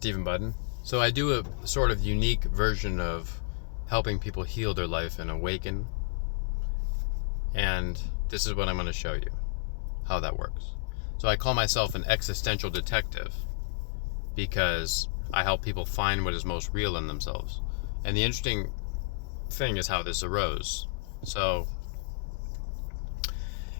Stephen Budden. So I do a sort of unique version of helping people heal their life and awaken. And this is what I'm going to show you, how that works. So I call myself an existential detective because I help people find what is most real in themselves. And the interesting thing is how this arose. So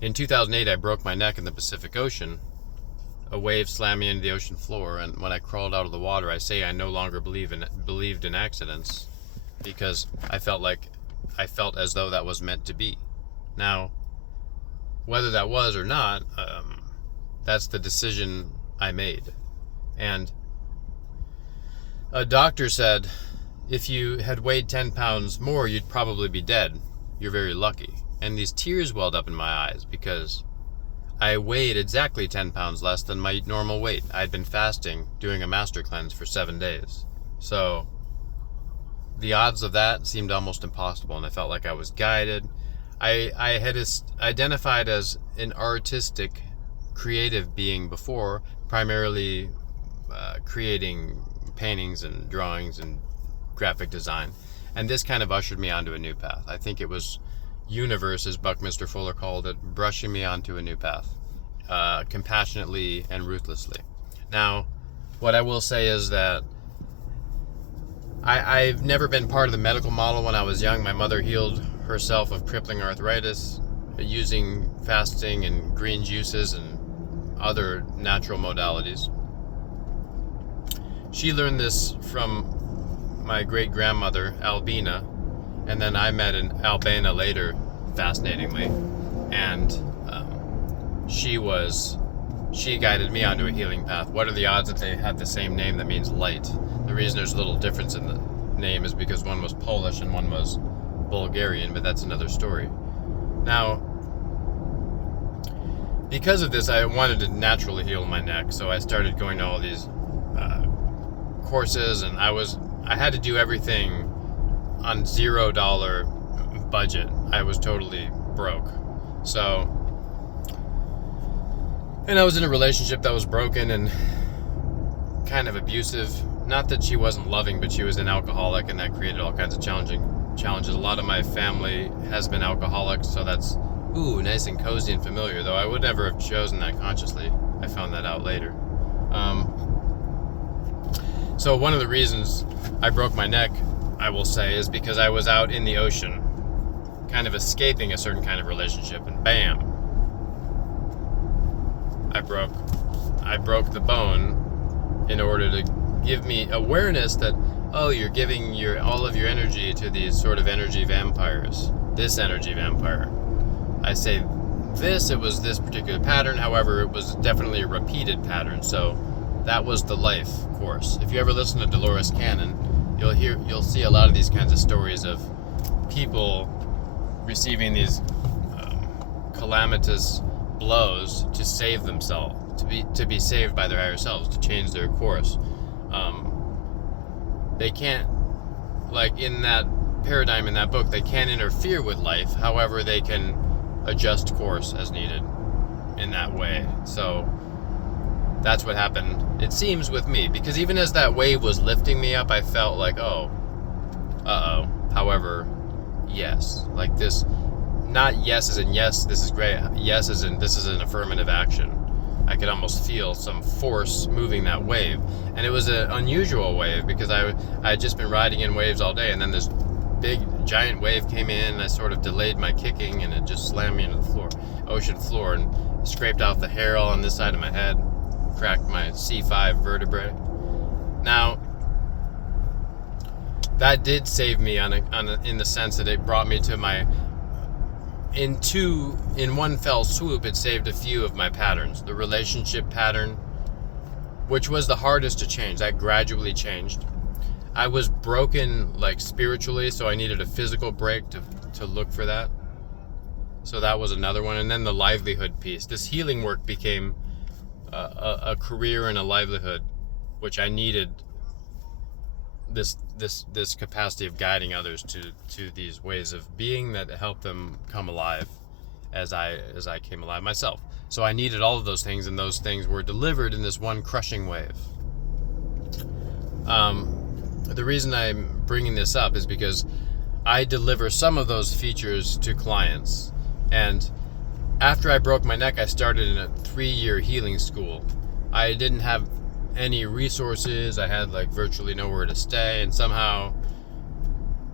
in 2008, I broke my neck in the Pacific Ocean. A wave slammed me into the ocean floor, and when I crawled out of the water, I say I no longer believed in accidents because I felt as though that was meant to be. Now, whether that was or not, that's the decision I made. And a doctor said, if you had weighed 10 pounds more, you'd probably be dead. You're very lucky. And these tears welled up in my eyes because I weighed exactly 10 pounds less than my normal weight. I'd been fasting, doing a master cleanse for 7 days. So the odds of that seemed almost impossible, and I felt like I was guided. I had identified as an artistic, creative being before, primarily creating paintings and drawings and graphic design. And this kind of ushered me onto a new path. I think it was universe, as Buckminster Fuller called it, brushing me onto a new path, compassionately and ruthlessly. Now, what I will say is that I've never been part of the medical model. When I was young, my mother healed herself of crippling arthritis using fasting and green juices and other natural modalities. She learned this from my great-grandmother, Albina, and then I met an Albina later, fascinatingly, and she guided me onto a healing path. What are the odds that they have the same name that means light? The reason there's a little difference in the name is because one was Polish and one was Bulgarian, but that's another story. Now, because of this, I wanted to naturally heal my neck, so I started going to all these courses, and I had to do everything on $0 budget. I was totally broke. So, and I was in a relationship that was broken and kind of abusive. Not that she wasn't loving, but she was an alcoholic, and that created all kinds of challenges. A lot of my family has been alcoholics, so that's nice and cozy and familiar, though I would never have chosen that consciously. I found that out later. So one of the reasons I broke my neck, I will say, is because I was out in the ocean, kind of escaping a certain kind of relationship, and bam, I broke the bone in order to give me awareness that, you're giving all of your energy to these sort of energy vampires. This energy vampire. I say this, it was this particular pattern, however, it was definitely a repeated pattern, so that was the life course. If you ever listen to Dolores Cannon, you'll see a lot of these kinds of stories of people receiving these calamitous blows to save themselves, to be saved by their higher selves, to change their course. They can't, like in that paradigm in that book, they can't interfere with life. However, they can adjust course as needed in that way. So that's what happened, it seems, with me, because even as that wave was lifting me up, I felt like, however, yes, like this, not yes as in yes, this is great, yes as in this is an affirmative action. I could almost feel some force moving that wave, and it was an unusual wave because I had just been riding in waves all day, and then this big giant wave came in, and I sort of delayed my kicking, and it just slammed me into the ocean floor, and scraped off the hair all on this side of my head, cracked my C5 vertebrae. Now, that did save me in the sense that it brought me to my, in one fell swoop, it saved a few of my patterns. The relationship pattern, which was the hardest to change, that gradually changed. I was broken, like, spiritually, so I needed a physical break to look for that. So that was another one. And then the livelihood piece. This healing work became a career and a livelihood, which I needed this capacity of guiding others to these ways of being that help them come alive as I came alive myself. So I needed all of those things, and those things were delivered in this one crushing wave. The reason I'm bringing this up is because I deliver some of those features to clients. And after I broke my neck, I started in a 3-year healing school. I didn't have any resources. I had like virtually nowhere to stay, and somehow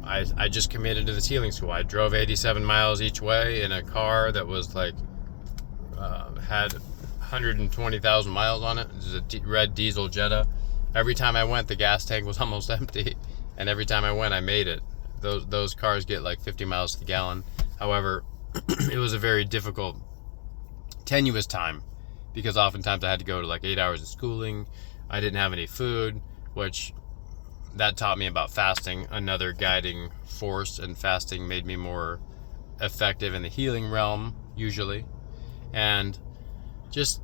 I just committed to this healing school. I drove 87 miles each way in a car that was like had 120,000 miles on it. It was a red diesel Jetta. Every time I went, the gas tank was almost empty, and every time I went, I made it. Those cars get like 50 miles to the gallon. However, it was a very difficult, tenuous time, because oftentimes I had to go to like 8 hours of schooling. I didn't have any food, which that taught me about fasting, another guiding force, and fasting made me more effective in the healing realm, usually. And just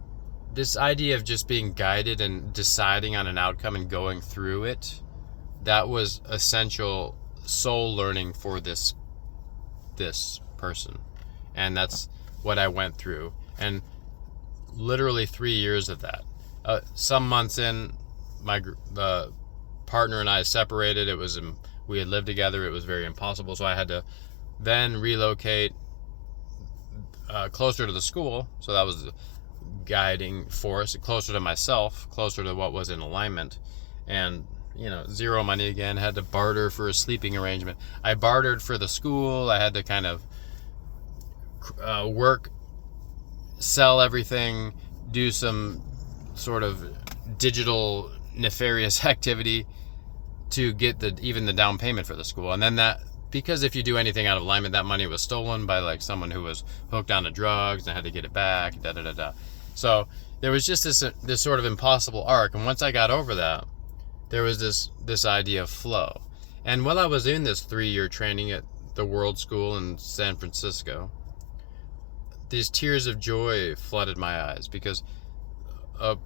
this idea of just being guided and deciding on an outcome and going through it, that was essential soul learning for this person. And that's what I went through. And literally 3 years of that. Some months in, the partner and I separated. We had lived together. It was very impossible. So I had to then relocate closer to the school. So that was the guiding force, closer to myself, closer to what was in alignment. And zero money again. Had to barter for a sleeping arrangement. I bartered for the school. I had to kind of work, sell everything, do some sort of digital nefarious activity to get even the down payment for the school. And then because if you do anything out of alignment, that money was stolen by like someone who was hooked onto drugs and had to get it back. So there was just this sort of impossible arc. And once I got over that, there was this idea of flow. And while I was in this 3-year training at the World School in San Francisco, these tears of joy flooded my eyes, because a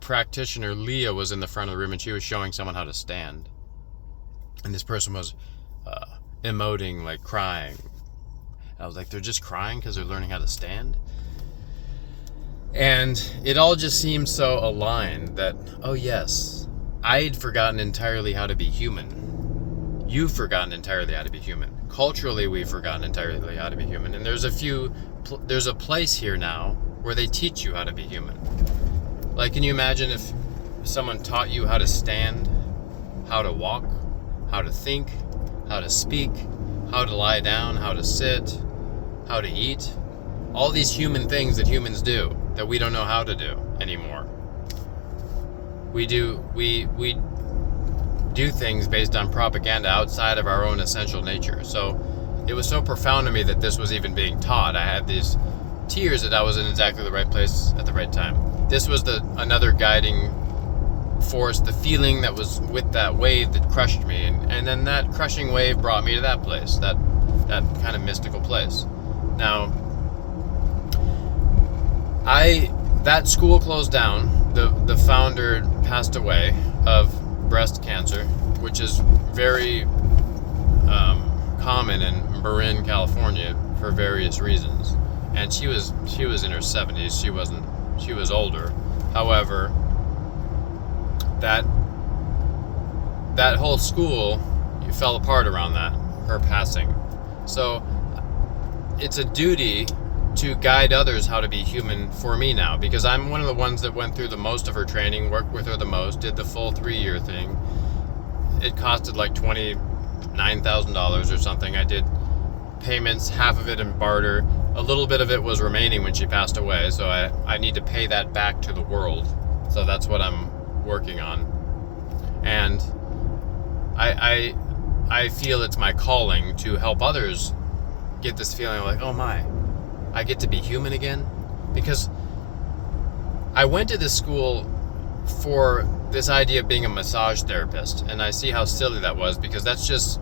practitioner, Leah, was in the front of the room, and she was showing someone how to stand. And this person was emoting, like crying. I was like, they're just crying because they're learning how to stand? And it all just seemed so aligned that, oh yes, I'd forgotten entirely how to be human. You've forgotten entirely how to be human. Culturally, we've forgotten entirely how to be human. And there's a place here now where they teach you how to be human. Like, can you imagine if someone taught you how to stand, how to walk, how to think, how to speak, how to lie down, how to sit, how to eat? All these human things that humans do that we don't know how to do anymore. We do things based on propaganda outside of our own essential nature. So it was so profound to me that this was even being taught. I had these tears that I was in exactly the right place at the right time. This was another guiding force, the feeling that was with that wave that crushed me, and then that crushing wave brought me to that place, that kind of mystical place. Now, that school closed down. The founder passed away of breast cancer, which is very common in Marin, California, for various reasons. And she was in her 70s. She was older. However, that whole school fell apart around her passing. So it's a duty to guide others how to be human for me now, because I'm one of the ones that went through the most of her training, worked with her the most, did the full 3-year thing. It costed like $29,000 or something. I did payments, half of it in barter. A little bit of it was remaining when she passed away, so I need to pay that back to the world. So that's what I'm working on. And I feel it's my calling to help others get this feeling of like, oh my, I get to be human again. Because I went to this school for this idea of being a massage therapist, and I see how silly that was, because that's just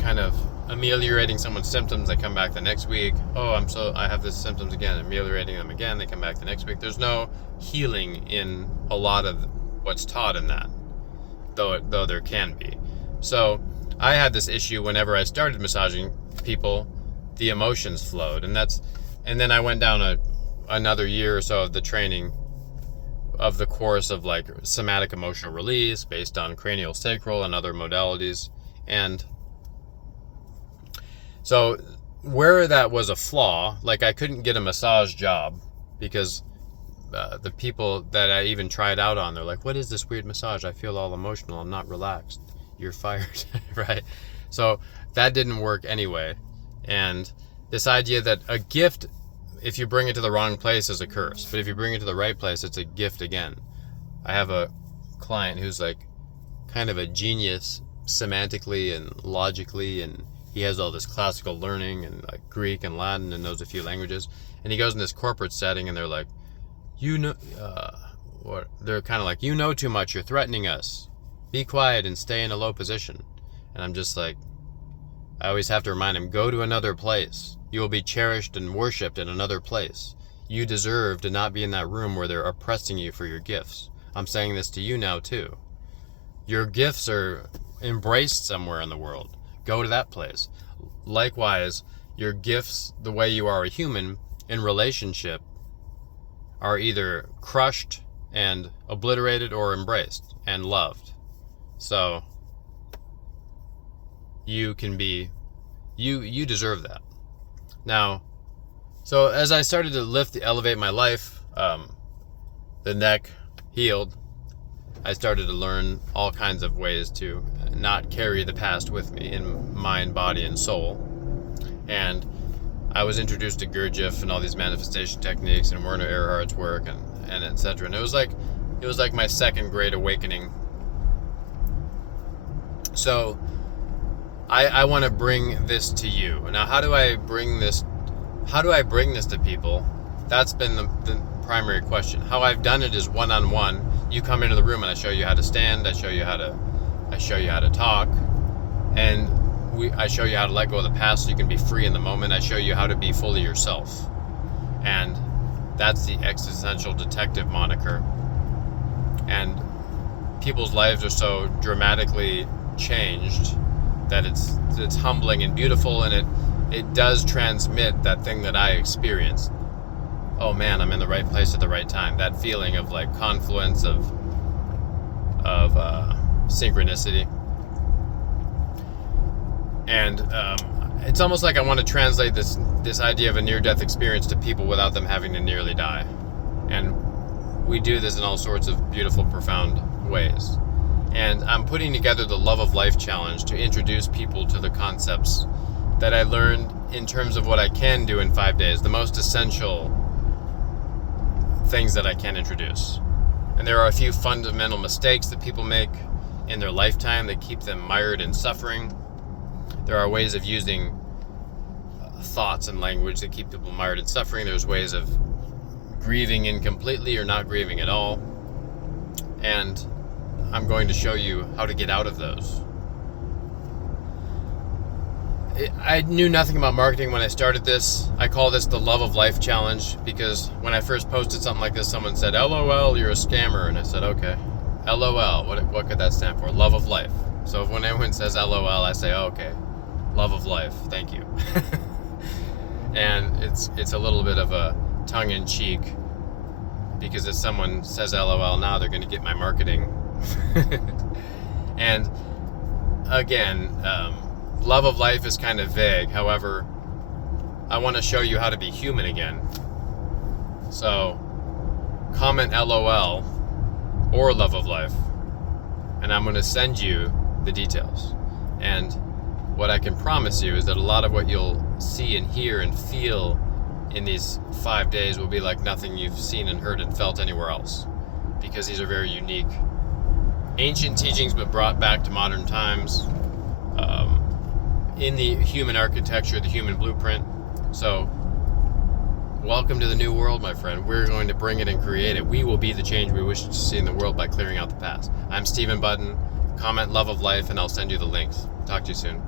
kind of ameliorating someone's symptoms. They come back the next week. Oh, I have these symptoms again. Ameliorating them again. They come back the next week. There's no healing in a lot of what's taught in that, though there can be. So I had this issue whenever I started massaging people, the emotions flowed, and then I went down another year or so of the training of the course of like somatic emotional release based on cranial sacral and other modalities. And so where that was a flaw, like I couldn't get a massage job because the people that I even tried out on, they're like, what is this weird massage? I feel all emotional. I'm not relaxed. You're fired, right? So that didn't work anyway. And this idea that a gift, if you bring it to the wrong place, is a curse. But if you bring it to the right place, it's a gift again. I have a client who's like kind of a genius semantically and logically, and he has all this classical learning and like Greek and Latin and knows a few languages. And he goes in this corporate setting and they're like, they're kind of like, you know too much, you're threatening us. Be quiet and stay in a low position. And I'm just like, I always have to remind him, go to another place. You will be cherished and worshipped in another place. You deserve to not be in that room where they're oppressing you for your gifts. I'm saying this to you now too. Your gifts are embraced somewhere in the world. Go to that place. Likewise, your gifts, the way you are a human in relationship, are either crushed and obliterated or embraced and loved. So you can be, you deserve that. Now, so as I started to elevate my life, the neck healed. I started to learn all kinds of ways to not carry the past with me in mind, body, and soul. And I was introduced to Gurdjieff and all these manifestation techniques and Werner Erhard's work and etc. And it was like my second great awakening. So I want to bring this to you. Now, how do I bring this to people? That's been the primary question. How I've done it is one-on-one. You come into the room and I show you how to stand, I show you how to talk, and I show you how to let go of the past so you can be free in the moment. I show you how to be fully yourself. And that's the existential detective moniker. And people's lives are so dramatically changed that it's humbling and beautiful, and it does transmit that thing that I experienced. Oh man, I'm in the right place at the right time. That feeling of like confluence of synchronicity. And it's almost like I want to translate this idea of a near-death experience to people without them having to nearly die. And we do this in all sorts of beautiful, profound ways. And I'm putting together the Love of Life Challenge to introduce people to the concepts that I learned in terms of what I can do in 5 days, the most essential things that I can introduce. And there are a few fundamental mistakes that people make in their lifetime that keep them mired in suffering. There are ways of using thoughts and language that keep people mired in suffering. There's ways of grieving incompletely or not grieving at all. And I'm going to show you how to get out of those. I knew nothing about marketing when I started this. I call this the Love of Life Challenge because when I first posted something like this, someone said, LOL, you're a scammer. And I said, okay. LOL, what could that stand for? Love of life. So when anyone says LOL, I say, oh, okay. Love of life, thank you. And it's a little bit of a tongue-in-cheek because if someone says LOL now, they're going to get my marketing. And again, love of life is kind of vague. However, I want to show you how to be human again. So comment LOL or love of life, and I'm going to send you the details. And what I can promise you is that a lot of what you'll see and hear and feel in these 5 days will be like nothing you've seen and heard and felt anywhere else, because these are very unique ancient teachings but brought back to modern times, in the human architecture, the human blueprint. So welcome to the new world, my friend. We're going to bring it and create it. We will be the change we wish to see in the world by clearing out the past. I'm Stephen Button. Comment Love of Life and I'll send you the links. Talk to you soon.